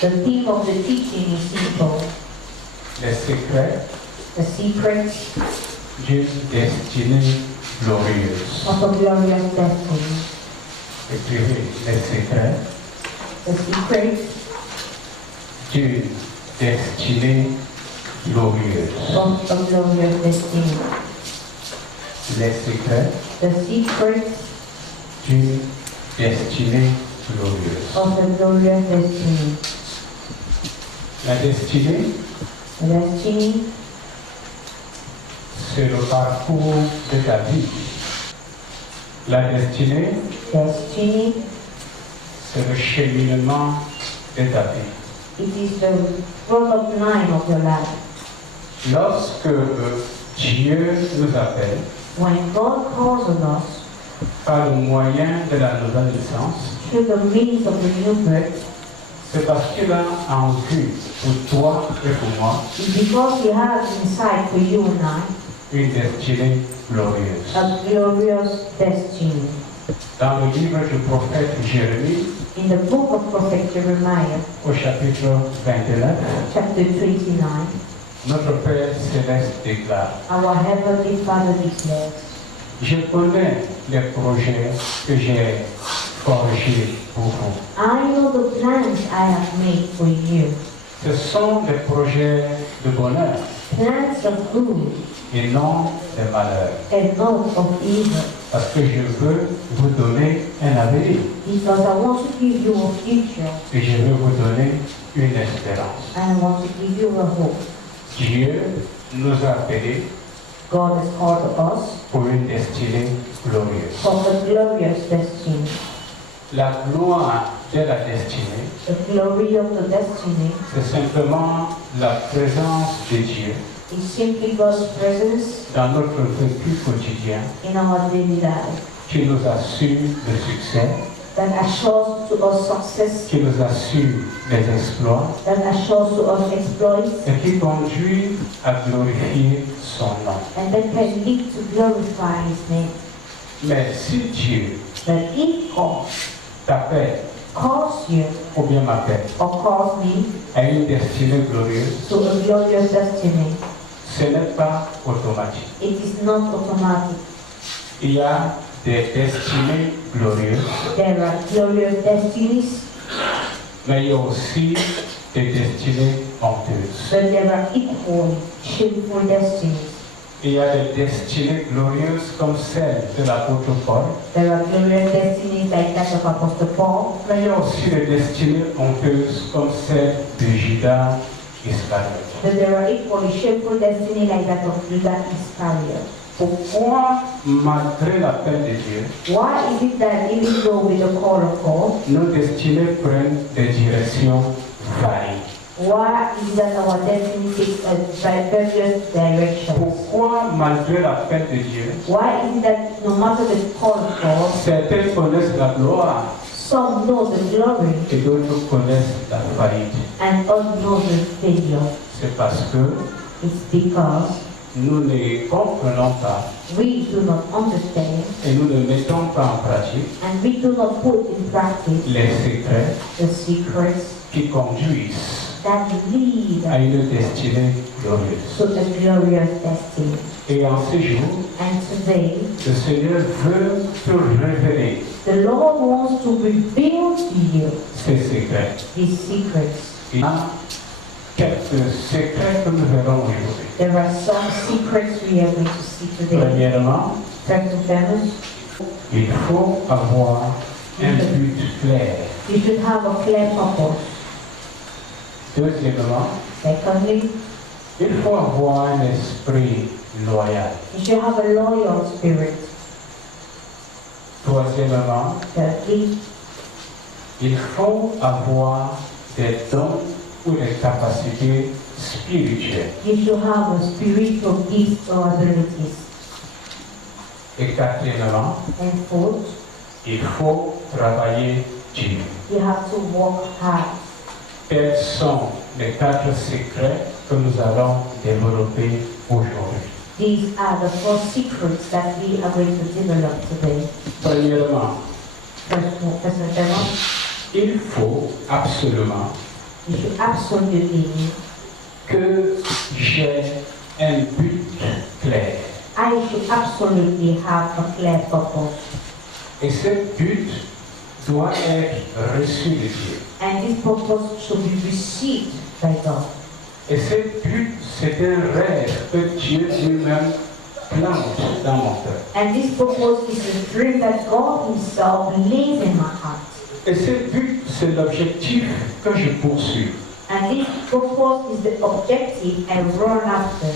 The theme of the teaching is simple. Les secrets The secrets d'une destinée glorieuse. of a glorious destiny. Écrivez les secrets The secrets d'une destinée glorieuse. of a glorious destiny. Les secrets The secrets d'une destinée glorieuse. of a glorious destiny. La destinée, The destiny c'est le parcours de ta vie. La destinée, Destiny, c'est le cheminement de ta vie. it is the product line of your life. Lorsque Dieu nous appelle When God calls on us par le moyen de la nouvelle naissance, through the means of the new birth, c'est parce qu'il a en vue pour toi et pour moi it's because He has inside for you and I une destinée glorieuse. a glorious destiny. Dans le livre du prophète Jérémie, In the book of Prophet Jeremiah, au chapitre 29, chapter 29, notre Père Céleste déclare: our Heavenly Father declares, Je connais les projets que j'ai forgés pour vous. I know the plans I have made for you, Ce sont des projets de bonheur plans of good et non de malheur. and not of evil, Parce que je veux vous donner un avenir because I want to give you a future et je veux vous donner une espérance. and I want to give you a hope. Dieu nous a appelés God has called us pour une destinée glorieuse. for a glorious destiny. La gloire de la destinée, The glory of the destiny c'est simplement la présence de Dieu is simply God's presence dans notre vécu quotidien in our daily life qui nous assure le succès, that assures to us success, qui nous assure les exploits that assures to us exploits, et qui conduit à glorifier son nom. and that can lead to glorify His name. Mais si Dieu But if God t'appelle calls you ou bien m'appelle or calls me à une destinée glorieuse, to a glorious destiny, ce n'est pas automatique. it is not automatic. Il y a des destinées glorieuses, There are glorious destinies, mais il y a aussi des destinées honteuses. but there are equally shameful destinies. Il y a des destinées glorieuses comme celle de l'apôtre Paul, There are glorious destinies like that of Apostle Paul, mais il y a aussi des destinées honteuses comme celle de Judas Iscariot. but there are equally shameful destinies like that of Judas Iscariot. Pourquoi, malgré l'appel de Dieu, Why is it that even though with the call of God, nos destinées prennent des directions variées? why is it that our destiny takes us by various directions? Pourquoi, malgré l'appel de Dieu, Why is it that no matter the call of God, certains connaissent la gloire some know the glory et d'autres connaissent la faillite? and others know the failure? C'est parce que It's because nous ne comprenons pas we do not understand et nous ne mettons pas en pratique and we do not put in practice les secrets the secrets qui conduisent that lead à une destinée glorieuse. to a glorious destiny. Et en ces jours, And today, le Seigneur veut te révéler the Lord wants to reveal to you ces secrets. these secrets. Il y a quelques secrets que nous verrons aujourd'hui. There are some secrets we are going to see today. Premièrement, First and foremost, il faut avoir un but clair. you should have a clear purpose. Deuxièmement, Secondly, il faut avoir un esprit loyal. you should have a loyal spirit. Troisièmement, Thirdly, il faut avoir des dons ou des capacités spirituelles. you should have a spiritual gifts or abilities. Et quatrièmement, And fourth, il faut travailler dur. you have to work hard. Quels sont les 4 secrets que nous allons développer aujourd'hui? These are the 4 secrets that we are going to develop today. Premièrement, First and foremost, il faut absolument You should absolutely que j'ai un but clair. I should absolutely have a clear purpose. Et ce but doit être reçu de Dieu. And this purpose should be received by God. Et ce but, c'est un rêve que Dieu lui-même plante dans mon cœur. And this purpose is a dream that God Himself lays in my heart. Et ce but, c'est l'objectif que je poursuis. And this purpose is the objective I run after.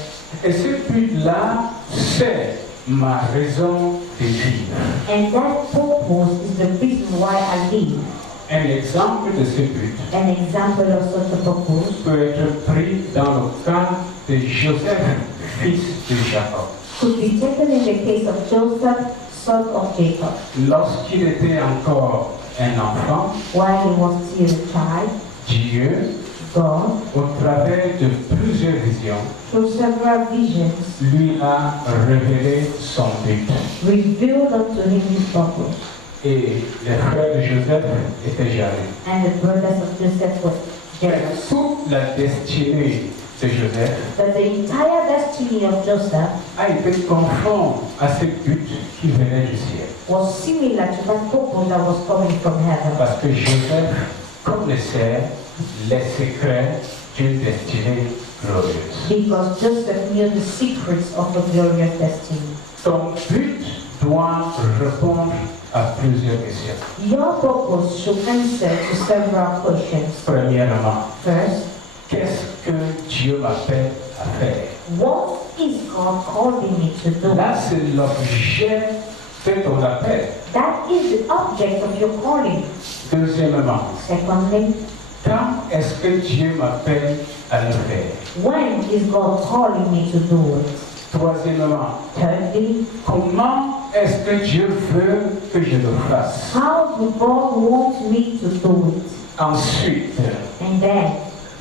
Et ce but-là, c'est ma raison de vivre. And that purpose is the reason why I live. Un exemple de ce but An example of such a purpose peut être pris dans le cas de Joseph, fils de Jacob. could be taken in the case of Joseph, son of Jacob. Lorsqu'il était encore un enfant, While he was still a child, Dieu, God, au travers de plusieurs visions, through several visions, lui a révélé son but. revealed unto him his purpose. Et les frères de Joseph étaient jaloux. And the brothers of Joseph were jealous. Toute la destinée de Joseph But the entire destiny of Joseph a été conforme à ce but qui venait du ciel. was similar to that purpose that was coming from heaven. Parce que Joseph connaissait les secrets d'une destinée glorieuse. Because Joseph knew the secrets of a glorious destiny. Ton but doit répondre à plusieurs questions. Your purpose should answer to several questions. Premièrement, First, qu'est-ce que Dieu m'appelle à faire? what is God calling me to do? Là, c'est l'objet de ton appel. That is the object of your calling. Deuxièmement, Secondly, quand est-ce que Dieu m'appelle à le faire? when is God calling me to do it? Troisièmement, Thirdly, comment est-ce que Dieu veut que je le fasse? how do God want me to do it? Ensuite, And then,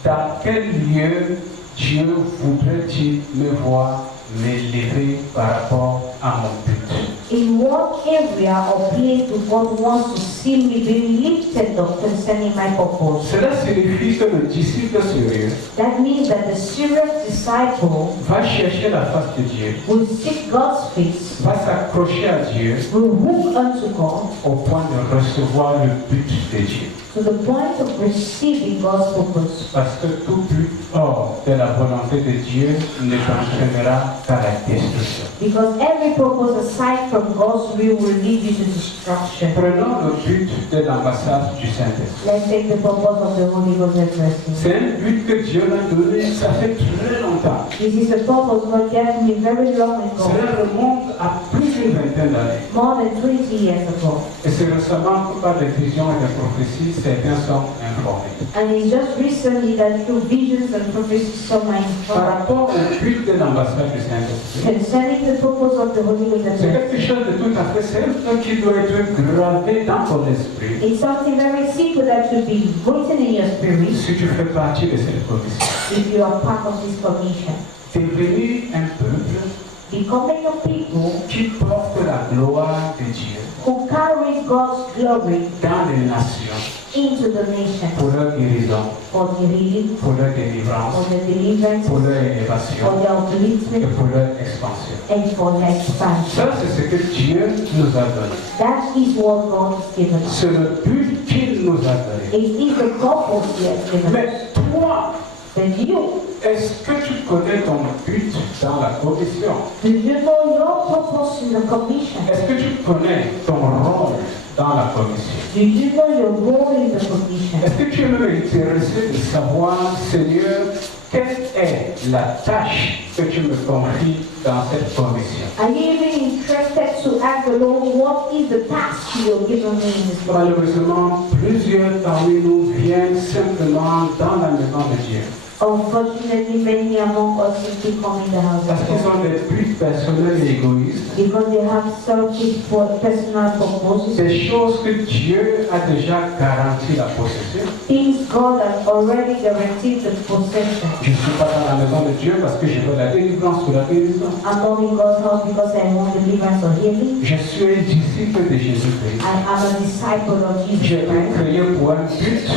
dans quel lieu Dieu voudrait-il me voir m'élever par rapport à mon but? in what area or place do God wants to see me being lifted up concerning my purpose? Cela signifie que le disciple sérieux That means that the serious disciple va chercher la face de Dieu, will seek God's face, va s'accrocher à Dieu will hook unto God au point de recevoir le but de Dieu. to the point of receiving God's purpose. Parce que tout but hors de la volonté de Dieu ne t'entraînera qu'à la destruction. Because every purpose aside from God's will lead you to destruction. Prenons le but de l'ambassade du Saint-Esprit. Let's take the purpose of the Holy Ghost University. C'est un but que Dieu m'a donné, ça fait très longtemps. This is a purpose God gave me very long ago, Cela remonte à plus d'une vingtaine d'années. more than 20 years ago. Et c'est récemment que par des visions et des prophéties, certains sont informés. And it's just recently that through visions and prophecies some are Par informed rapport au but de l'ambassade du Saint-Esprit, concerning the purpose of the Holy Ghost c'est University. quelque chose de tout à fait simple qui doit être gravé dans ton esprit It's something very simple that should be written in your spirit si tu fais partie de cette commission. if you are part of this commission. Devenir un peuple Becoming a people qui porte la gloire de Dieu who carry God's glory dans les nations into the nation pour leur guérison, for the healing, pour leur for délivrance, the deliverance, pour leur for élévation the et upliftment, pour leur expansion. and for the expansion. Ça, c'est ce que Dieu nous a donné. That is what God has given us. C'est le but qu'il nous a donné. It is the purpose He has given us. Mais toi, Then you, est-ce que tu connais ton but dans la commission? do you know your purpose in the commission? Est-ce que tu connais ton rôle dans la commission? Do you know your role in the commission? Est-ce que tu es même intéressé de savoir, Seigneur, quelle est la tâche que tu me confies dans cette commission? Are you even interested to ask the Lord what is the task you are given me in this commission? Malheureusement, plusieurs parmi nous viennent simplement dans la maison de Dieu Unfortunately, many among us simply come in the house parce of qu'ils God ont des buts personnels et égoïstes, because they have selfish personal purposes, des choses que Dieu a déjà garanti la possession. things God has already guaranteed the possession. Je ne suis pas dans la maison de Dieu parce que je veux la délivrance pour la guérison. I'm not in God's house because I want deliverance or healing. Je suis un disciple de Jésus-Christ. I am a disciple of J'ai Jesus été Christ. créé pour un but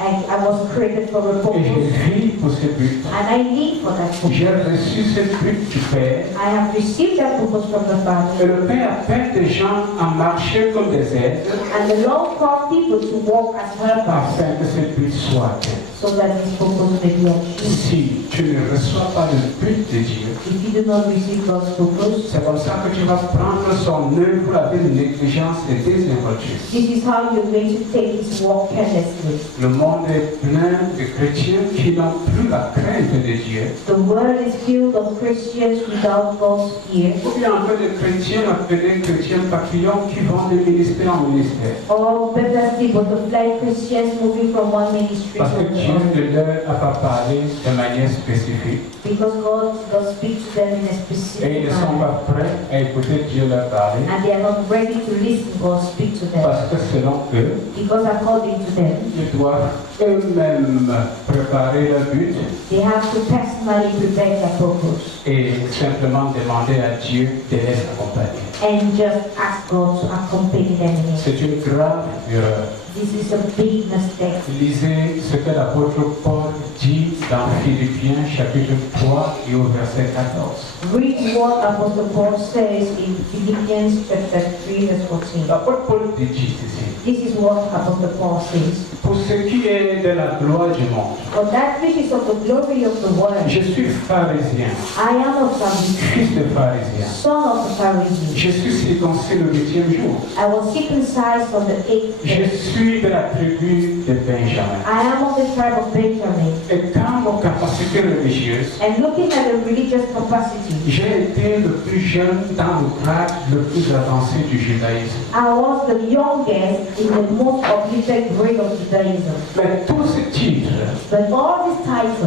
I was created for a Et purpose, je vis pour ce but. and I live for that J'ai purpose. reçu ce but du Père. I have received that purpose from the Et Father, le Père appelle des gens à marcher comme des aides and the Lord called people to walk as helpers, afin que ce but soit atteint. so that His purpose may be achieved. Si tu ne reçois pas le but de Dieu, If you do not receive God's purpose, c'est comme ça que tu vas prendre son œuvre avec négligence et désinvolture. this is how you're going to take His work carelessly. Le monde est plein de chrétiens qui n'ont plus la crainte de Dieu. The world is filled of Christians without God's fear, Ou bien un peu de chrétiens appelés chrétiens papillons qui vont de ministère en ministère. or better still, butterfly Christians moving from one ministry Parce que to Dieu another. ne leur a pas parlé de manière spécifique. Because God does speak to them in a Et specific ils ne sont manner. pas prêts à écouter Dieu leur parler. And they are not ready to listen God speak to them. Parce que selon eux, Because according to them, ils doivent eux-mêmes préparer leur but they have to personally prepare their purpose et simplement demander à Dieu de les accompagner. and just ask God to accompany them in it. C'est une grave erreur. This is a big mistake. Lisez ce que l'apôtre Paul dit dans Philippiens chapitre 3 et au verset 14. Read what Apostle Paul says in Philippians chapter 3 verse 14. L'apôtre Paul dit ceci. This is what Apostle Paul says. Pour ce qui est de la gloire du monde, For that which is of the glory of the world, je suis pharisien, I am a Pharisee, fils de pharisien. son of the Pharisees. Je suis circoncis le 8e jour. I was circumcised on the 8th Je day. suis de la tribu de Benjamin. I am of the tribe of Benjamin. Et quant aux capacités religieuses, And looking at the religious capacity, j'ai été le plus jeune dans le grade le plus avancé du judaïsme. I was the youngest in the most uplifted grade of Judaism. Mais tous ces titres But all these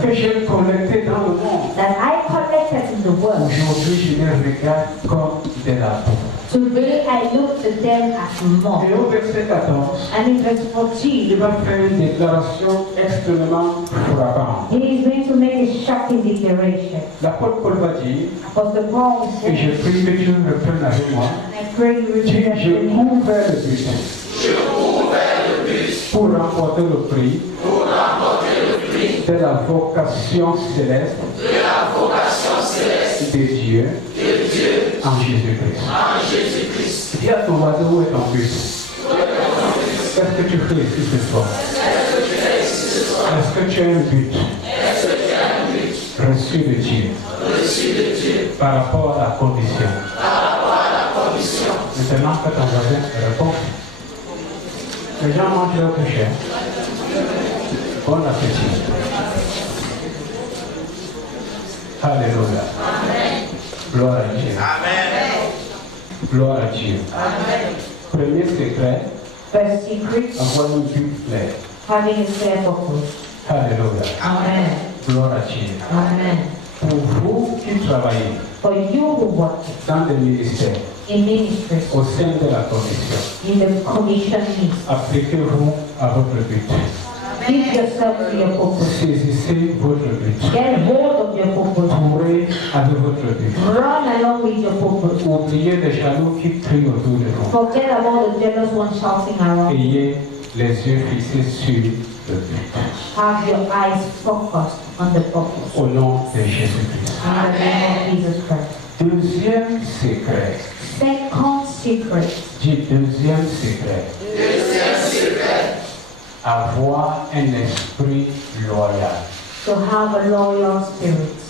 que titles j'ai collectés dans le monde, that I collected in the world, aujourd'hui je les regarde comme de la boue. today I look at them as more. Et au verset 14, And in verse il 14, va faire une déclaration extrêmement frappante. he is going to make a shocking declaration. L'apôtre Paul va dire, Apostle Paul et je said, prie que Dieu reprenne avec moi, and I pray you Dieu, repeat j'ai after me. ouvert le but pour remporter le prix de la vocation céleste de Dieu en Jésus-Christ. Dis à ton voisin, où est ton but? Qu'est-ce que tu fais ici ce soir? Est-ce que tu as un but reçu de Dieu par rapport à la condition? Maintenant que ton voisin répond, les gens mangent leur péché. Bon appétit. Alléluia. Gloire à Dieu. Gloire à Dieu. Premier secret, First secret, avoir une but claire. having a clear purpose. Alléluia. Amen. Gloire à Dieu. Amen. Pour vous qui travaillez For you who work dans des ministères in ministries, au sein de la commission, in the commission list, appliquez-vous à votre but. give yourself to your purpose. Saisissez votre but. Get hold of your purpose. Courez avec votre but. Run along with your purpose. Oubliez les jaloux qui crient autour de vous. Forget about the jealous one shouting around. Ayez les yeux fixés sur le but. Have your eyes focused on the purpose. Au nom de Jésus-Christ. In the name of Jesus Christ. Deuxième secret. Second secret, Dis deuxième secret. Avoir un esprit loyal. to have a loyal spirit.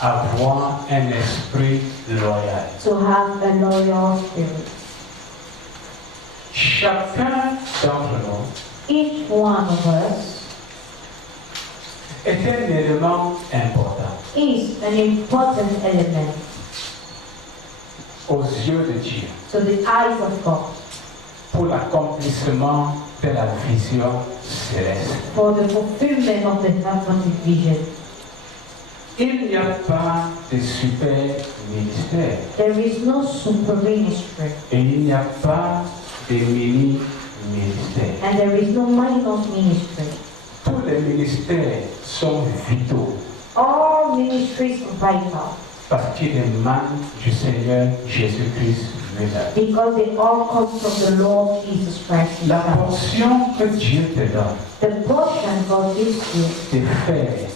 Avoir un esprit loyal. To have a loyal spirit. Chacun d'entre nous Each one of us est un élément important is an important element aux yeux de Dieu to the eyes of God pour l'accomplissement de la vision céleste. for the fulfillment of the heavenly vision. Il n'y a pas de super ministère There is no super ministry et il n'y a pas de mini ministère. and there is no minor ministry. Tous les ministères sont vitaux All ministries are vital Parce qu'il émane du Seigneur Jésus-Christ lui-même. Because they all come from the Lord Jesus Christ La himself. portion que Dieu te donne The portion God gives you de faire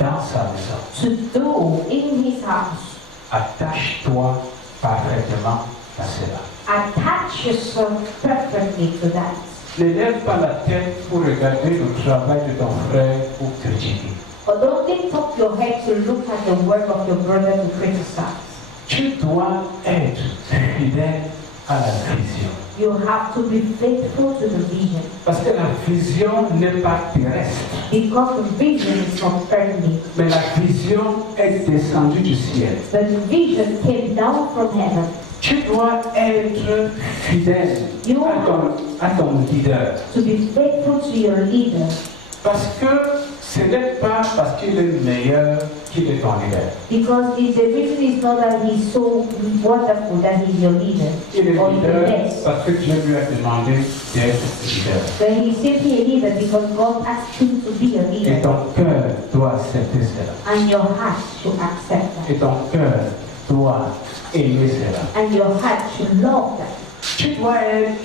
dans sa maison, to do in his house, attache-toi parfaitement à cela. attach yourself perfectly to that. Ne lève pas la tête pour regarder le travail de ton frère ou critiquer. But don't lift up your head to look at the work of your brother to criticize. Tu dois être fidèle à la vision. You have to be faithful to the vision. Parce que la vision n'est pas terrestre, Because the vision is not earthly. mais la vision est descendue du ciel. But the vision came down from heaven. Tu dois être fidèle à ton leader. To be faithful to your leader. Parce que ce n'est pas parce qu'il est meilleur qu'il est ton leader. Because the reason is not that he's so wonderful that he's your leader Il est or the leader best. parce que Dieu lui a demandé d'être leader. But he's simply a leader because God asked him to be a Et leader. ton cœur doit accepter cela. And your heart should accept that. Et ton cœur doit aimer cela. And your heart should love that. Tu dois être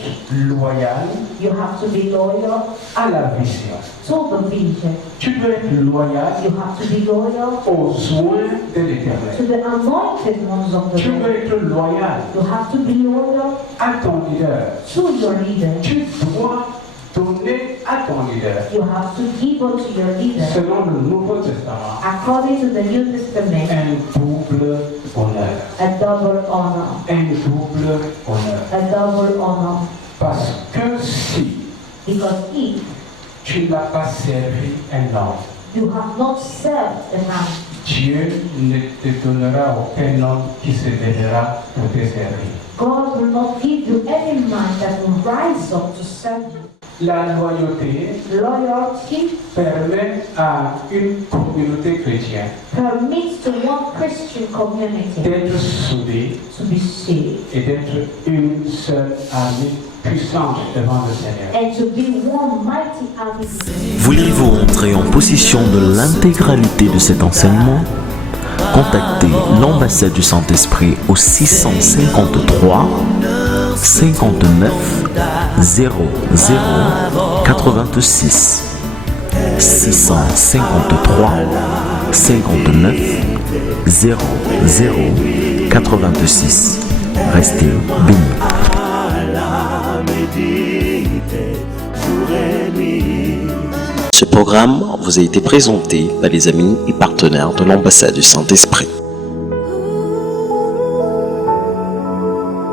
loyal You have to be loyal à la vision. to the vision. Tu dois être loyal You have to be loyal aux soins de to l'Éternel. the anointed ones of the Tu dois Lord. être loyal You have to be loyal à ton leader. to your leader. Tu dois donner à ton leader You have to give unto your leader, selon le Nouveau Testament according to the New Testament, un double honneur. a double honor. Un double honneur. A double honor. Parce que si Because if tu n'as pas servi un homme, you have not served a man, Dieu ne te donnera aucun homme qui se lèvera pour te servir. God will not give you any man that will rise up to serve you. La loyauté Loyalty permet à une communauté chrétienne permits to one Christian community d'être soudée to be saved et d'être une seule armée puissante devant le Seigneur. and to be one mighty army. Voulez-vous entrer en possession de l'intégralité de cet enseignement? Contactez l'ambassade du Saint-Esprit au 653 59 00 86 653 59 00 86. Restez bénis. Ce programme vous a été présenté par les amis et partenaires de l'ambassade du Saint-Esprit.